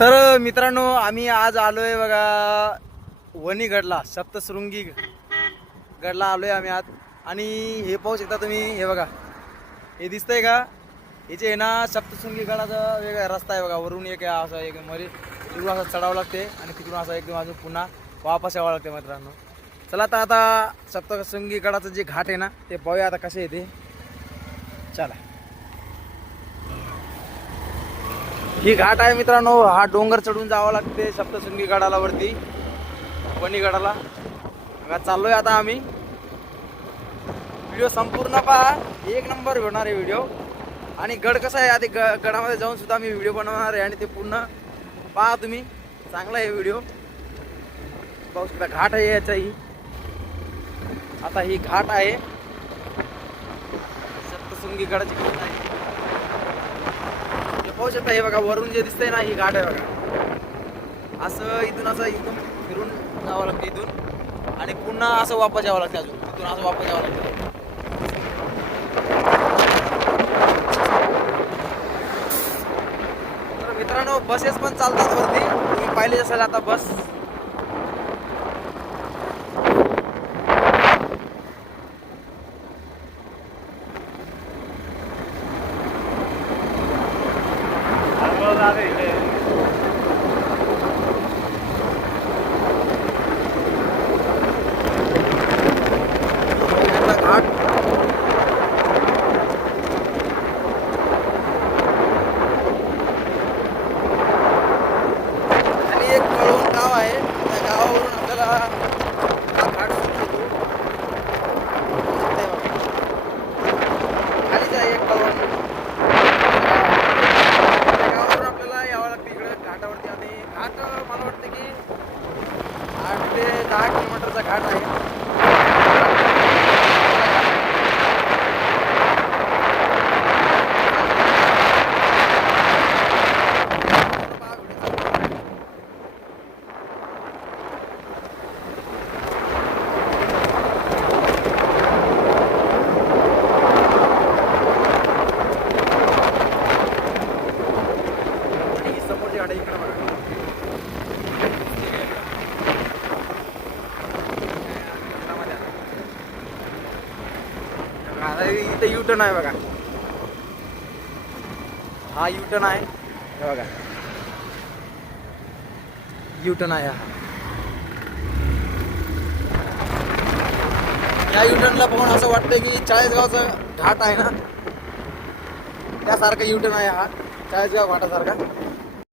तर मित्रांनो आम्ही आज आलोय बघा वणीगडला, सप्तशृंगी गडला आलोय आम्ही आज. आणि हे पाहू शकता तुम्ही, हे बघा, हे दिसतंय का? हे जे आहे ना सप्तशृंगी गडाचा वेगळा रस्ता आहे बघा. वरून एक असा एक मध्ये तिकडून असं चढावं लागते आणि तिकडून असं एकदम अजून पुन्हा वापस यावं लागते मित्रांनो. चला तर आता सप्तशृंगी गडाचं जे घाट आहे ना ते पाहूया आता कसे येते. चला, ही घाट आहे मित्रांनो. हा डोंगर चढून जावं लागते सप्तशृंगी गडाला, वरती वणीगडाला. बघा चाललोय आता आम्ही. व्हिडिओ संपूर्ण पहा, एक नंबर होणार आहे व्हिडिओ. आणि गड कसा आहे आधी गडामध्ये जाऊन सुद्धा मी व्हिडिओ बनवणार आहे आणि ते पूर्ण पहा तुम्ही. चांगला आहे व्हिडिओ. पाहू शकता घाट आहे याचाही. आता ही घाट आहे सप्तशृंगी गडाची घाट आहे. पाहू शकता हे बघा, वरून जे दिसतंय ना ही घाट आहे बघा. असं इथून असं इथून फिरून जावं लागतं इथून आणि पुन्हा असं वापस यावं लागतं. अजून इथून असं वापस यावं लागतं. तर मित्रांनो बसेस पण चालतात वरती, तुम्ही पाहिले असेल आता बस. मला वाटतं की 8 ते 10 किलोमीटरचा घाट आहे. समोरची गाडी इकडे बघा. इथे युटर्न आहे बघा. हा युटर्न आहे हे बघा. युटर्न आहे हा. या युटर्नला पाहून असं वाटतं की चाळीसगावचं घाट आहे ना त्यासारखं युटर्न आहे हा, चाळीसगाव घाटासारखा.